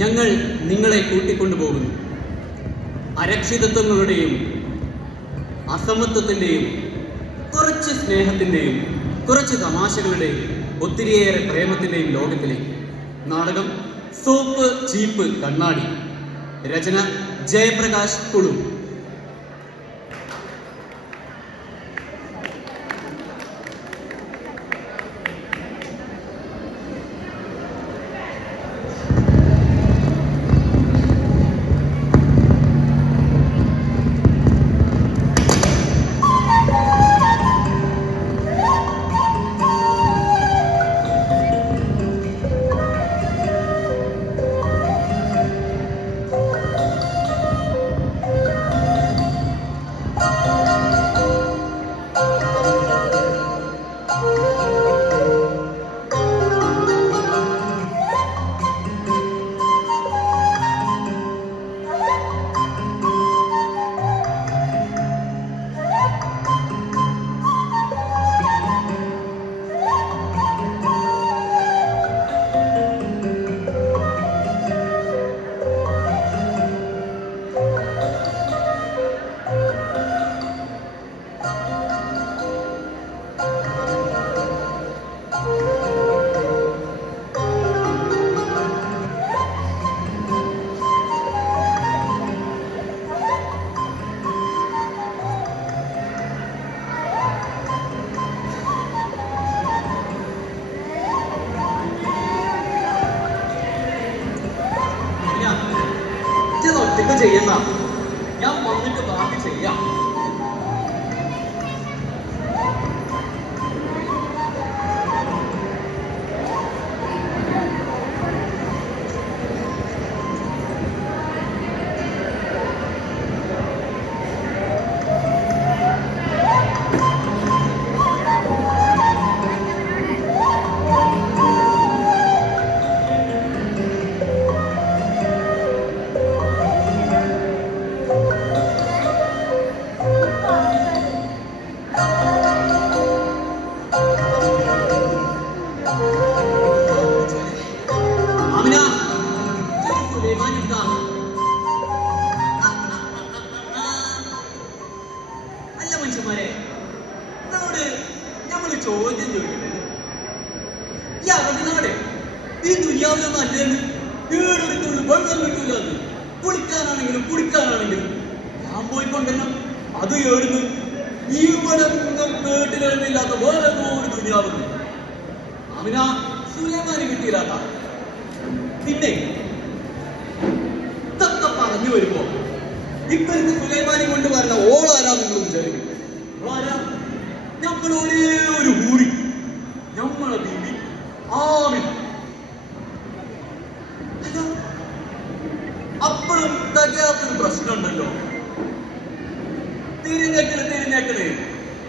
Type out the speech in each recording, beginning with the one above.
ഞങ്ങൾ നിങ്ങളെ കൂട്ടിക്കൊണ്ടുപോകുന്നു. അരക്ഷിതത്വങ്ങളുടെയും അസമത്വത്തിൻ്റെയും കുറച്ച് സ്നേഹത്തിൻ്റെയും കുറച്ച് തമാശകളുടെയും ഒത്തിരിയേറെ പ്രേമത്തിൻ്റെയും ലോകത്തിലേക്ക്. നാടകം സോപ്പ് ചീപ്പ് കണ്ണാടി. രചന ജയപ്രകാശ് കുളു. ചെയ്യണ്ട, ഞാൻ വന്നിട്ട് ബാക്കി ചെയ്യാം. അല്ല മനുഷ്യന്മാരെ, എന്നോട് ഞമ്മള് ചോദ്യം ചോദിക്കട്ടെ. ഈ അവധിനാടെ ഈ ദുര്യാവിലൊന്നും അല്ലേന്ന് വീടൊരുക്കുള്ളൂ, വെള്ളം കിട്ടൂലെന്ന്. കുളിക്കാനാണെങ്കിലും കുടിക്കാനാണെങ്കിലും ഞാൻ പോയിക്കൊണ്ടെല്ലാം അത് ഏടുന്നു. ഇവിടെ വീട്ടിലെഴുന്നില്ലാത്ത വേറെ ഒരു ദുര്യാവുന്നു. അവനാ സുലൈമാന് കിട്ടിയില്ലാത്ത. പിന്നെ ഇതൊക്കെ പറഞ്ഞു വരുമ്പോ ഇപ്പോഴത്തെ സുലൈമാനി കൊണ്ട് പറഞ്ഞ ഓളാരാ നിങ്ങൾ വിചാരിക്കും? ഞമ്മളെ ഒരേ ഒരു ഊരി, ഞമ്മളെ ബീവി ആമിന. അപ്പോഴും തികയാത്തൊരു പ്രശ്നമുണ്ടല്ലോ. തിരിഞ്ഞേക്കണ്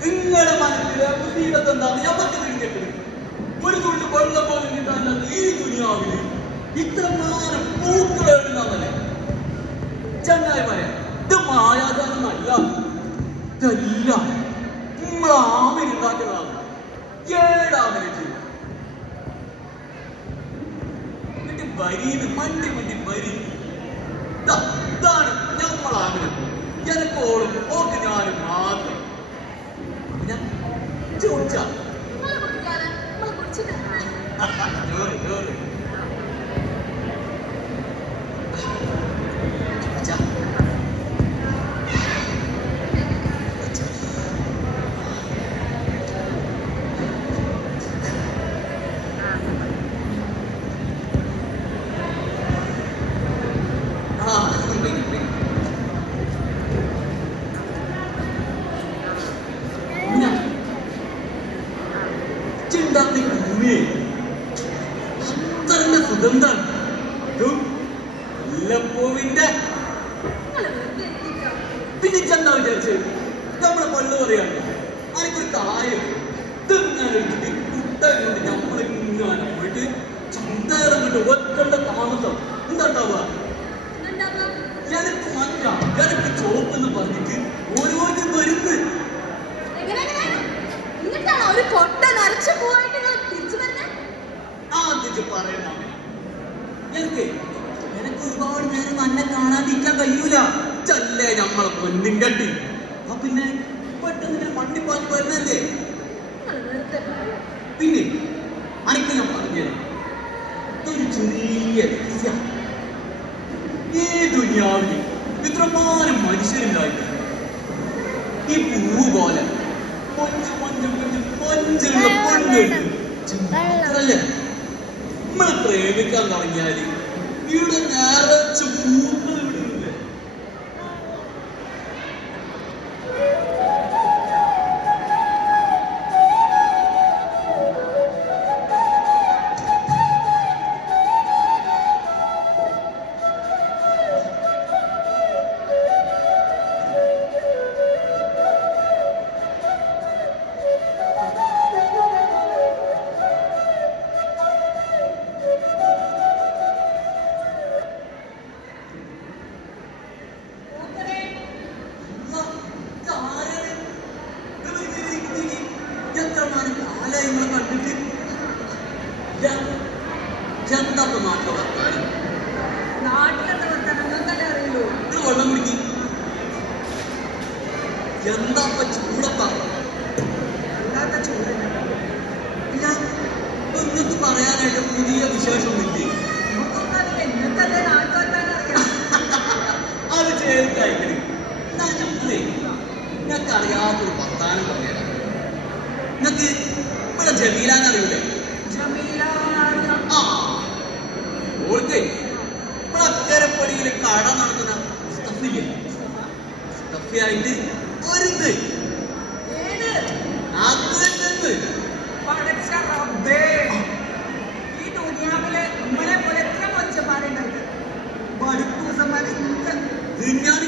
നിങ്ങളുടെ മനസ്സിലെ മുസീബത്ത് എന്താണ്? ഞമ്മക്ക് തിരിഞ്ഞേക്കണ് ഒരു തുള്ളി വെള്ളം പോലും കിട്ടാൻ ഈ ദുനിയാവില് ഇത്രമാനം പൂക്കളെഴുതാന്നല്ലേ ചങ്ങായിമാരെ. ഇത് മായാജാലമല്ല, ഇതെല്ലാം നമ്മളാമിനുണ്ടാക്കുന്നതാണ്. ഏടാമിനെ ചെയ്യും വരീന്ന് മണ്ടി മണ്ടി വരി. ഇതാണ് നമ്മളാമിനെ. എനക്കോളും ഓക്ക് ഞാനും മാത്രം. ഞാൻ ചോദിച്ചാ സുഗന്ധം മുല്ലപ്പൂവിന്റെ. പിന്നെ ചെന്താ വിചാരിച്ച് നമ്മളെ പള്ളു പറയാണ് അതിനൊരു കാര്യം. ഇതെങ്ങനെ കുട്ട കൊണ്ട് നമ്മളിങ്ങനെ പോയിട്ട് ചന്തേരം കൊണ്ട് ഒറ്റ താമസം എന്താണ്ടാവുക? എനിക്ക് മഞ്ഞ എനിക്ക് ചോപ്പെന്ന് പറഞ്ഞിട്ട് ഓരോരുത്തർ വരുന്നത്. ആ തിരിച്ച് പറയണ എനിക്ക് അന്നെ കാണാതിരിക്കാൻ കഴിയൂല. ചല്ലേ നമ്മളെ പൊന്നും കട്ടി. ആ പിന്നെ പെട്ടെന്ന് ഇങ്ങനെ വണ്ടിപ്പാഞ്ഞ് വരുന്നല്ലേ. പിന്നെ അനക്ക് ഞാൻ പറഞ്ഞുതരാം, ഒരു ചെറിയ രഹസ്യ. ഈ ദുനിയാവിൽ ഇത്രമാനം മനുഷ്യരുണ്ടായിട്ട് ഈ പൂവ് പോലെ കൊഞ്ച് കൊഞ്ച് കൊഞ്ച് കൊഞ്ചുള്ള പെണ്ണുണ്ട്. നമ്മളെ പ്രേമിക്കാൻ തുടങ്ങിയാല് ഇവിടെ നിറച്ച് പൂക്കൾ വിടുന്നില്ലേ. വെള്ളം കുടിക്കി എന്താ ചൂടപ്പ നിങ്ങൾക്ക് പറയാനായിട്ട് പുതിയ വിശേഷമൊന്നുമില്ലേ? അത് ചേർത്തായിട്ട് ഞങ്ങൾക്ക് അറിയാത്തൊരു വർത്താനം പറയാം. നിങ്ങൾക്ക് ഇവിടെ ജമീലാന്നറിയൂലേ? ആ ഓൾക്ക് ഇവിടെ അക്കരപ്പടിയിൽ കട നടത്തുന്ന മുസ്തഫില്ലേ, മുസ്തഫയായിട്ട് ഒരിത്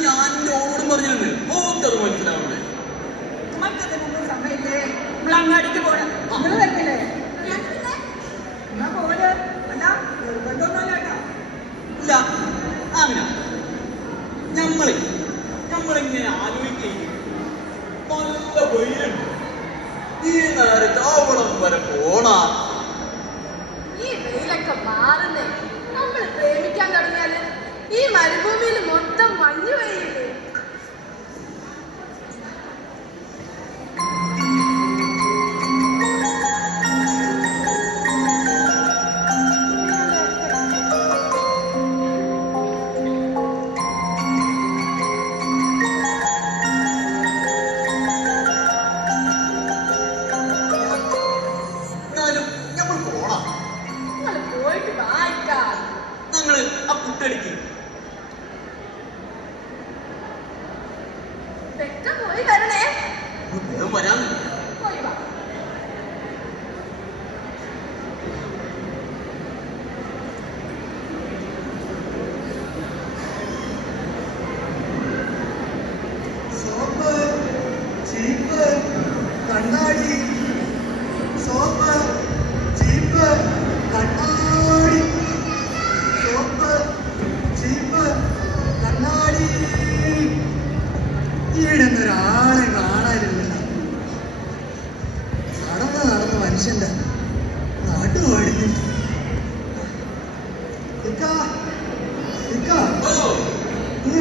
ഞാൻ ഓളോടും പറഞ്ഞത് ഓക്കത് മനസ്സിലാവണ്ടേ. അങ്ങാടിക്ക് പോണം വരുന്നില്ലേ? ഇല്ല ആമിന, നമ്മളിങ്ങനെ ആലോചിക്കുകയും നല്ല വെയിലുണ്ട്, ഈ നേരത്തെ അവിടം വരെ പോണ. ഈ വെയിലൊക്കെ മാറുന്നേ. നമ്മൾ പ്രേമിക്കാൻ തുടങ്ങിയാല് ഈ മരുഭൂമിയിൽ മൊത്തം മഞ്ഞു പെയ്യില്ലേ? ഞങ്ങള് ആ കുട്ടടിക്ക് വരാൻ സോപ്പ്, ചീപ്പ്, കണ്ണാടി, സോപ്പ്, ചീപ്പ്, കണ്ണാടി, സോപ്പ്, ചീപ്പ്, കണ്ണാടി. ഈടുന്നൊരാളെ കാണാനില്ല. നടന്ന് മനുഷ്യന്റെ നാട്ടുപാടി.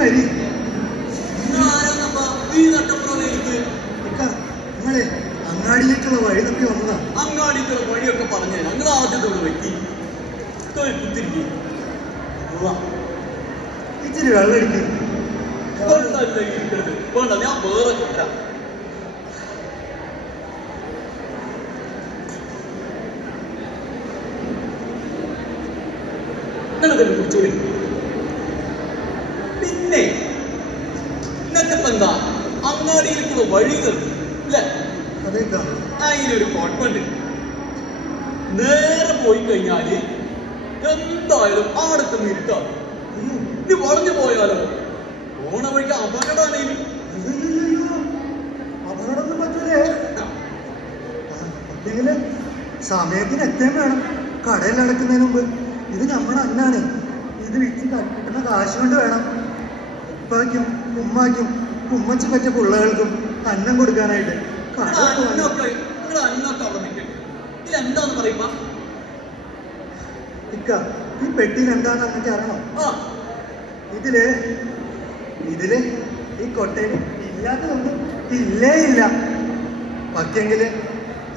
വരി നിങ്ങളെ അങ്ങാടിയിലേക്കുള്ള വഴി തപ്പി വന്നതാ. അങ്ങാടിക്കുള്ള വഴിയൊക്കെ പറഞ്ഞു ഞങ്ങൾ ആദ്യത്തോട് വെക്കി കുത്തിരിക്കും. ഇച്ചിരി വെള്ളടിക്കും. വേണ്ട, ഞാൻ വേറെ കൊണ്ടുവരാം. നിങ്ങളതിനെ കുറിച്ചോളി. പിന്നെ ഇന്നത്തെ എന്താ അങ്ങാടിയിലേക്കുള്ള വഴികൾ അല്ലേ? അതേക്കാ അതിനൊരു കുഴപ്പമുണ്ട്. നേരെ പോയി കഴിഞ്ഞാല് എന്തായാലും ആടത്ത് ഇരുട്ടാ. ഇനി വളഞ്ഞു പോയാലോ പോണ വഴിക്ക് അപകടമാണ്. അപകടമൊന്നും പറ്റൂലേ? പറ്റെങ്കില് സമയത്തിന് എത്തേം വേണം. കടയിൽ അടക്കുന്നതിന് മുമ്പ് ഇത് നമ്മുടെ അന്നാണ്. ഇത് വിറ്റ് കിട്ടുന്ന കാശ് കൊണ്ട് വേണം ഉപ്പാക്കും ഉമ്മാക്കും ഉമ്മച്ചു പറ്റ പിള്ളകൾക്കും അന്നം കൊടുക്കാനായിട്ട്. എന്താന്ന് പറയുമ്പോ ഇക്ക ഈ പെട്ടിയിൽ എന്താന്ന് നമുക്ക് അറിയണം. ഇതില് ഇതില് ഈ കൊട്ടയിൽ ഇല്ലാത്തതൊന്നും ഇല്ലേ ഇല്ല. പക്ഷെങ്കില്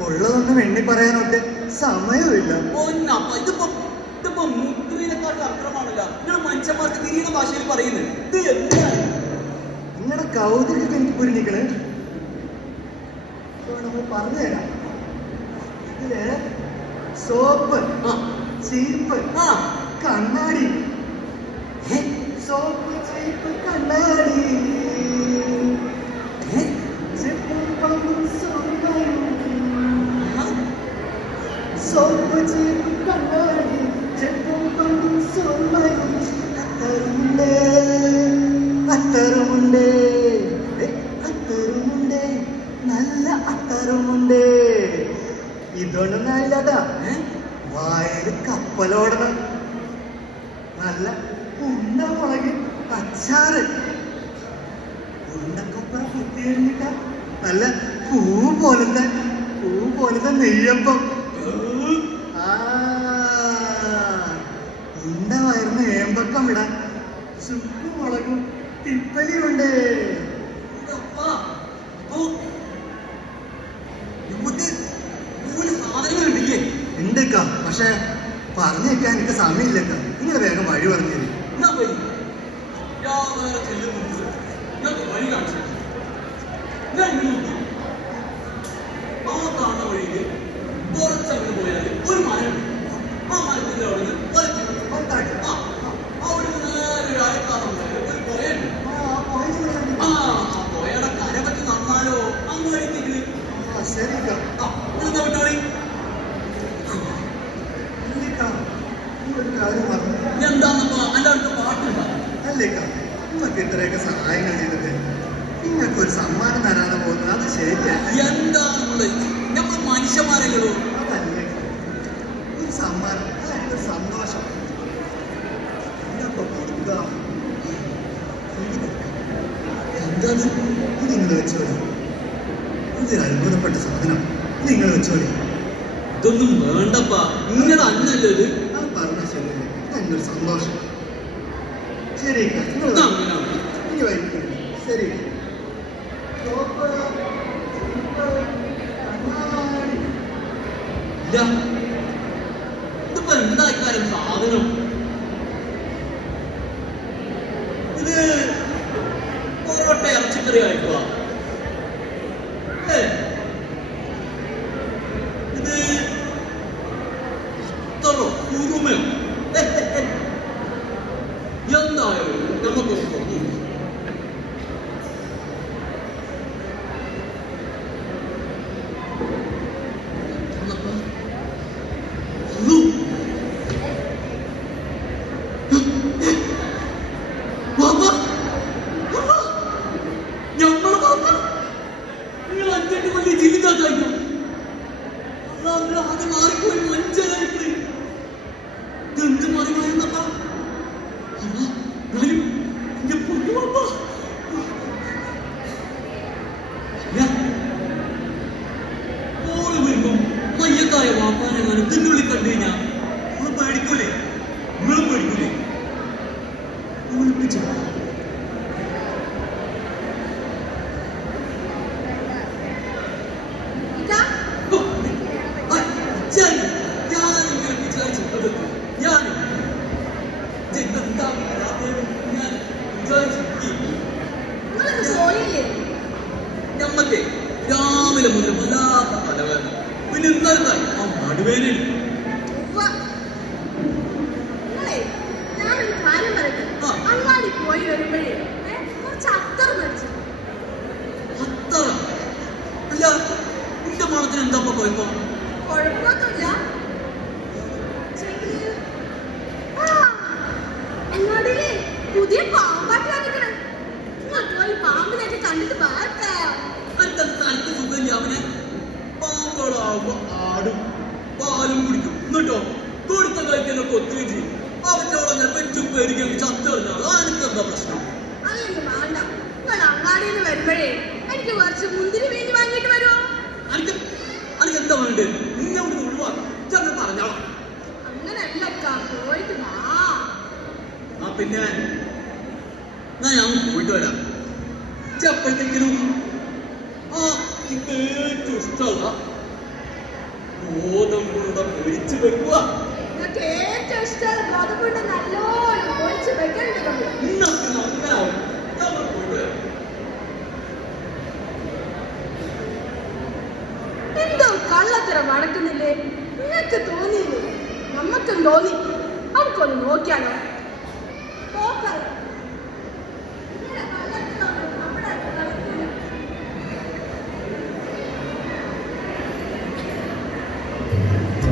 ഉള്ളതൊന്നും എണ്ണി പറയാനൊക്കെ സമയമില്ല. ഒന്നപ്പ ഇതിപ്പോ മുദ്രയിനെക്കാട്ടും അക്രമാണല്ലോ. നിങ്ങൾ മനുഷ്യന്മാർക്ക് തിരിയുന്ന ഭാഷയിൽ പറയുന്നത് ഇത് എന്താണ്? നിങ്ങളുടെ കൗതുകക്ക് എനിക്ക് പുരിഞ്ഞിക്കണ്. നമ്മൾ പറഞ്ഞുതരാം. ഇതില് സോപ്പ്, ചീപ്പ്, കണ്ണാടി. സോപ്പ്, ചീപ്പ്, കണ്ണാടി, ചെപ്പും പമ്പും സ്വർണ്ണവും. സോപ്പ്, ചീപ്പ്, കണ്ണാടി, ചെപ്പും പമ്പും സ്വർണ്ണവും. അത്തറുമുണ്ട്, അത്തറുമുണ്ട്, അത്തറുമുണ്ട്, നല്ല അത്തറുമുണ്ട്. ഇതൊന്നും ഇല്ലാതാ. വായല് കപ്പലോടണം. നല്ല ഉണ്ടമുളക് അച്ചാറ്. ഉണ്ടക്കൊപ്പറ കുത്തി കഴിഞ്ഞിട്ട നല്ല പൂ പോലത്തെ നെയ്യപ്പം. ഉണ്ട വയറിന് ഏമ്പക്കം ഇടാൻ ചുക്കുമുളകും തിപ്പലിയുണ്ട്. ഉണ്ടേക്ക, പക്ഷെ പറഞ്ഞേക്കാൻ എനിക്ക് സമയമില്ലക്ക. നിങ്ങൾ വേഗം വഴി പറഞ്ഞു തരും. വഴിയില് കുറച്ചങ്ങ് പോയാൽ ഒരു മരം. ആ മരത്തിന്റെ അവിടെ ഒരു അരക്കാറുണ്ട്, ഒരു പുഴയുണ്ട്. ആ പുഴയുടെ കര പറ്റി നന്നാലോ അങ്ങ് കഴിക്കുന്നത്. ശരി വിട്ടോളി. ഒരു കാര്യം പറഞ്ഞു. എന്താന്നപ്പോ എന്റെ അടുത്ത് പാട്ടുണ്ടോ? അല്ലേക്ക, നിങ്ങൾക്ക് ഇത്രയൊക്കെ സഹായങ്ങൾ ചെയ്തിട്ട് നിങ്ങൾക്കൊരു സമ്മാനം തരാതെ പോകുന്നത് അത് ശരിയല്ല. എന്താണുള്ളത്? നമ്മൾ മനുഷ്യന്മാരെങ്കിലും അതല്ലേ ഒരു സമ്മാനം, അതൊരു സന്തോഷം. കൊടുക്കുക. എന്താണ് ഇത് നിങ്ങൾ വെച്ചോളി. ഇതൊരു അത്ഭുതപ്പെട്ട സാധനം. നിങ്ങൾ വെച്ചോളി. ഇതൊന്നും വേണ്ടപ്പാ, നിങ്ങളുടെ അന്നല്ലോ ഇത്. അത് പറഞ്ഞാൽ ശരിയല്ലേ? എൻ്റെ ഒരു സന്തോഷം. ശരി, ഇനി വൈകിട്ട് ശരി. ഇതിപ്പോ എന്തായിക്കാരും സാധനം? ഇത് പൊറോട്ട ഇറച്ചിക്കറി കഴിക്കുക. ഇത് ഇത്രോ കുറുമയോ? എന്തായാലും നമുക്കൊന്ന് തോന്നി. വാപ്പാനെങ്ങാനും തിന്നുള്ളിൽ കണ്ടു കഴിഞ്ഞാൽ നമ്മൾ പേടിക്കൂലേ? നിങ്ങളും പേടിക്കൂലേ? ഒളിപ്പിച്ചു ഞമ്മക്ക് രാവിലെ മുതൽ വല്ലാത്ത തലവേദന. പിന്നെ ഇന്നലത്തെ ആ നടുവേദന. ഞാനൊരു കാര്യം പറയട്ടെ. അങ്ങാടി പോയി വരുമ്പോഴേ കുറച്ച് അത്തർ മേടിച്ചു. അത്തറ? അല്ല, നിന്റെ മണത്തിന് എന്താ കുഴപ്പം? കുഴപ്പമൊന്നുമില്ല. അങ്ങാടിയിലെ പുതിയ പാമ്പാട്ടി വന്നിക്കണേ. നിങ്ങൾ പോയി പാമ്പിനൊക്കെ കണ്ടിട്ട് വാർത്താ. അടുത്ത തലക്ക് സുഖം. അവനെ പാമ്പുകളാകുമ്പോ ആടും പാലും കുടിക്കും. എന്നിട്ടോ കൊടുത്ത കഴിക്കുന്ന കൊത്തുകയും ചെയ്യും. അവറ്റോളം ഞാൻ വെച്ചും പേടിക്കും ചത്തെറിഞ്ഞാൽ എനിക്കെന്താ പ്രശ്നം? അല്ലെങ്കിൽ വേണ്ട. നിങ്ങൾ അങ്ങാടിയിൽ നിന്ന് വരുമ്പോഴേ എനിക്ക് കുറച്ച് മുന്തിരി വീഞ്ഞ് വാങ്ങിയിട്ട് വരുമോ? എനിക്ക് എന്താ വേണ്ടത്? നിന്നെ അവിടെ ഒഴിവാക്കും. ചെന്ന് പറഞ്ഞോളാം. അങ്ങനെയല്ല പോയിട്ട് വാ. ആ പിന്നെ ഞാൻ പോയിട്ട് വരാം. അപ്പോഴത്തേക്കിനും എനിക്ക് ഏറ്റവും ഇഷ്ടമുള്ള ഗോതമ്പുണ്ട പൊരിച്ചു വെക്കുക. നിങ്ങൾക്ക് ഏറ്റവും ഇഷ്ടമുള്ള ഗോതമ്പുണ്ട നല്ലോണം പൊരിച്ച് വെക്കലുണ്ട് നമ്മൾ. അങ്ങനെ ആവും. നമ്മൾ പോയിട്ട് വരാം. എന്തോ കള്ളത്തരം നടക്കുന്നില്ലേ? നിങ്ങൾക്ക് തോന്നിയില്ലേ? നമുക്കും തോന്നി. നമുക്കൊന്ന് നോക്കിയാലോ? നോക്കാം. ഇങ്ങനെ കള്ളത്തരം നമ്മുടെ അടുത്ത് നടക്കില്ല.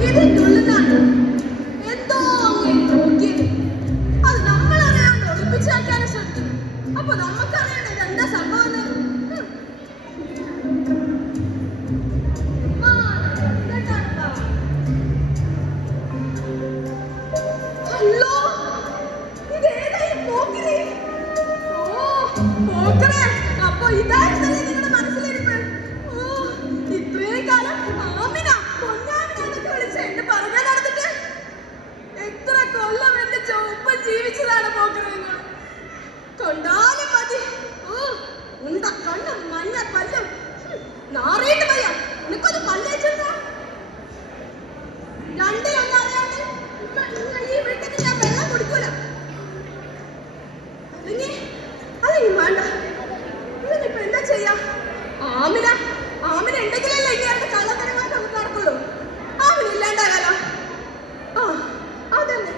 ഇതിന്റെ ഉള്ളിലാണ് എന്തോ അങ്ങനെ നോക്കിയത്. അത് നമ്മളറിയാണ്ട് ഒളിപ്പിച്ചാക്കാനും ശ്രമിക്കും. അപ്പൊ നമുക്കറിയണ്ട ഇതെന്താ സംഭവം. അപ്പൊ ഇതായിരുന്നല്ലേ നിങ്ങളുടെ മനസ്സിലിരിപ്പ്? ഇത്രയും കാലം ആമിന പൊന്നാമിനൊക്കെ വിളിച്ച് എന്നെ പറഞ്ഞാൽ നടന്നിട്ട് എത്ര കൊല്ലം എന്റെ ചുവപ്പ് ജീവിച്ചതാണ് പോക്കറങ്ങൾ. കൊണ്ടാലും മതി. ഉണ്ട കണ്ണും മഞ്ഞ പല്ലും നാറിയിട്ട് വയ്യ. നിനക്കൊന്ന് പല്ലേച്ചാ രണ്ടിലൊന്നും അറിയാണ്ട് ഈ വീട്ടിൽ ഞാൻ വെള്ളം കുടിക്കൂല. അല്ലെങ്കിൽ വേണ്ട. ഇതിനിപ്പോ എന്താ ചെയ്യാ? ആമിന ഉണ്ടെങ്കിലല്ലേ ഇങ്ങനെ കള്ളത്തരങ്ങളൊക്കെ നമുക്ക് നടക്കുള്ളൂ. ആമിന ഇല്ലാണ്ടാകാലോ? അതന്നെ.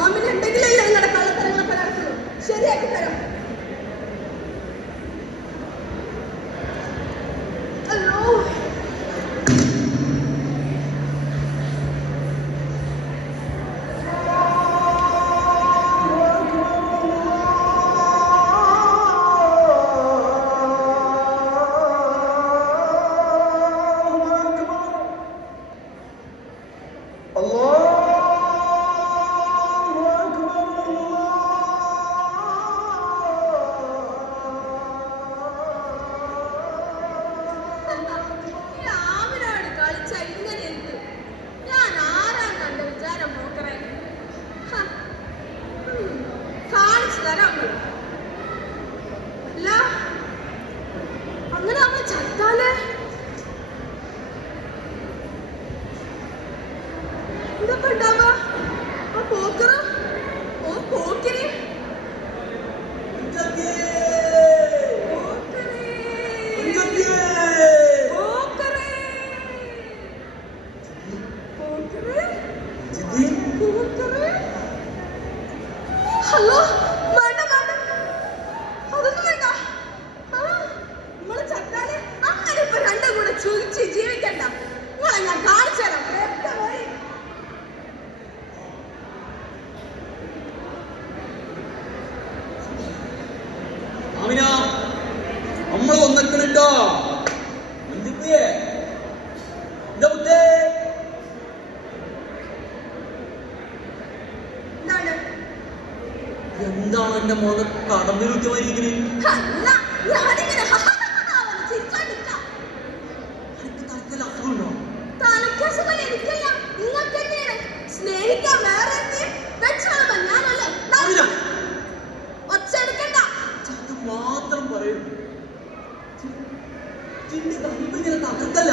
ആമിന ഉണ്ടെങ്കിലല്ലേ നിങ്ങളുടെ കള്ളത്തരങ്ങളൊക്കെ നടക്കുള്ളൂ. ശരിയാക്കി തരാം. അങ്ങനെ നമ്മൾ ചത്താല് ഇതൊക്കെ ഉണ്ടാവുക? പോക്കിരി ഹലോ. വേണ്ട വേണ്ട, അതൊന്നും വേണ്ട. നമ്മള് ചത്താല് അങ്ങനെ ഇപ്പൊ രണ്ടും കൂടെ ചുരിച്ച് ജീവിക്കണ്ട. നിങ്ങളെ ഞാൻ കാണിച്ചു തരാം. നമ്മള് വന്നിട്ടോ എന്താണ് എന്റെ മോള് കടന്നു വിട്ടുമായിരിക്കുന്നത്? സ്നേഹിക്കാൻ വേറെ മാത്രം പറയൂ. ഇങ്ങനെ തകർത്തല്ല.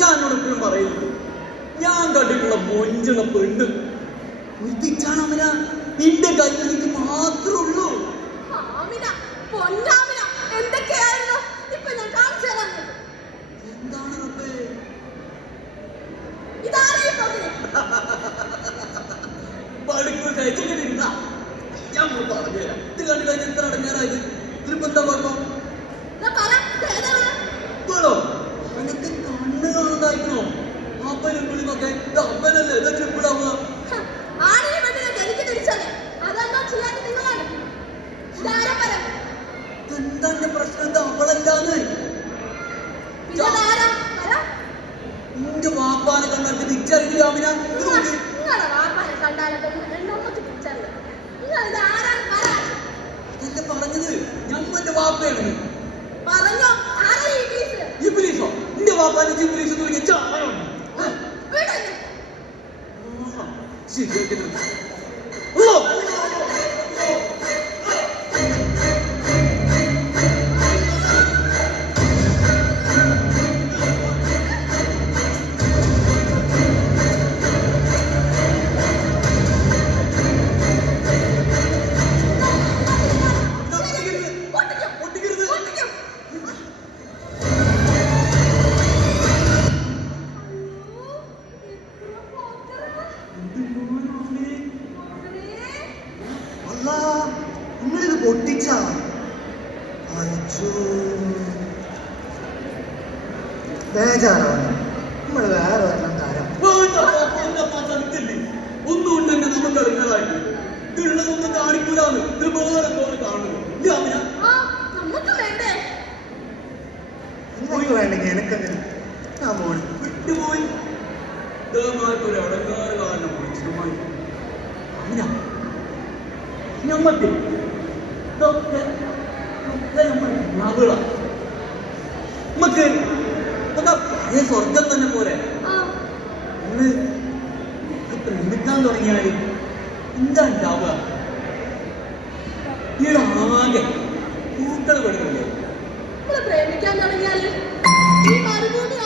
ഞാനോട് എപ്പോഴും പറയുന്നു, ഞാൻ കണ്ടിട്ടുള്ള മൊഞ്ചുള്ള പെണ്ണ് ഒരുത്തിച്ചാണ് അമിന. നിന്റെ കയ്യിൽ എനിക്ക് മാത്രമേ ഉള്ളൂ. എന്തൊക്കെയായിരുന്നു ഇപ്പൊ ഞാൻ കാണിച്ചു തരാം. എന്താണ് റബ്ബേ? പഠിപ്പ് കഴിച്ചിട്ടില്ല. ഞാൻ പറഞ്ഞുതരാം. ഇത് കണ്ടു കഴിഞ്ഞാൽ എത്ര അടങ്ങാറായത്? ഇതിലിപ്പോ എന്താ കുഴപ്പം? എനിക്ക് കണ്ണ് കാണുന്നതായിക്കണോ? അപ്പനും പുള്ളിമൊക്കെ അപ്പനല്ലേ ഇതൊക്കെ ഇപ്പിടാവുക. എന്താ പ്രശ്നം? എന്താ അവളല്ലാന്ന്? നിന്റെ വാപ്പാനെ കണ്ടിട്ട് തിരിച്ചറിയില്ല അമിന. അതല്ലേ പറഞ്ഞത്, ഞമ്മന്റെ വാപ്പയാണ്. പറഞ്ഞോ? ഇബ്ലീസോ? നിന്റെ വാപ്പാനെ ഇംഗ്ലീഷ് നോക്കിയ ചാണകം വിടല്ലേ ശരിയാക്കി അല്ല നിങ്ങളിത് പൊട്ടിച്ച അയച്ചോ ബേജാറാണ് നമ്മൾ വേറെ ഒരെണ്ണം തരാം ഒന്നുകൊണ്ട് തന്നെ നമുക്ക് അറിഞ്ഞതായിട്ട് ഇതുള്ളതൊന്നും കാണിക്കൂലാന്ന് ഇത് വേറെ പോലെ കാണുന്നു ആ നമുക്ക് വേണ്ടേ നിങ്ങൾക്ക് വേണ്ടെങ്കിൽ എനിക്കെങ്ങനെ ഞാൻ പോണു വിട്ടുപോയി ഇതേമാർക്കൊരു അടങ്ങാറ് കാരണം വിളിച്ചിട്ടുമായി ഞമ്മക്ക് ഇതൊക്കെ നമ്മൾ മകളാണ് നമുക്ക് അതാ പഴയ സ്വർഗം തന്നെ പോരെ ആ നമ്മള് പ്രേമിക്കാൻ തുടങ്ങിയാല് എന്താ ഉണ്ടാവുക ഇവിടെ ആകെ പൂക്കൾ പെടുന്നില്ലേ നമ്മള് പ്രേമിക്കാൻ തുടങ്ങിയാല് ഈ മരുഭൂമി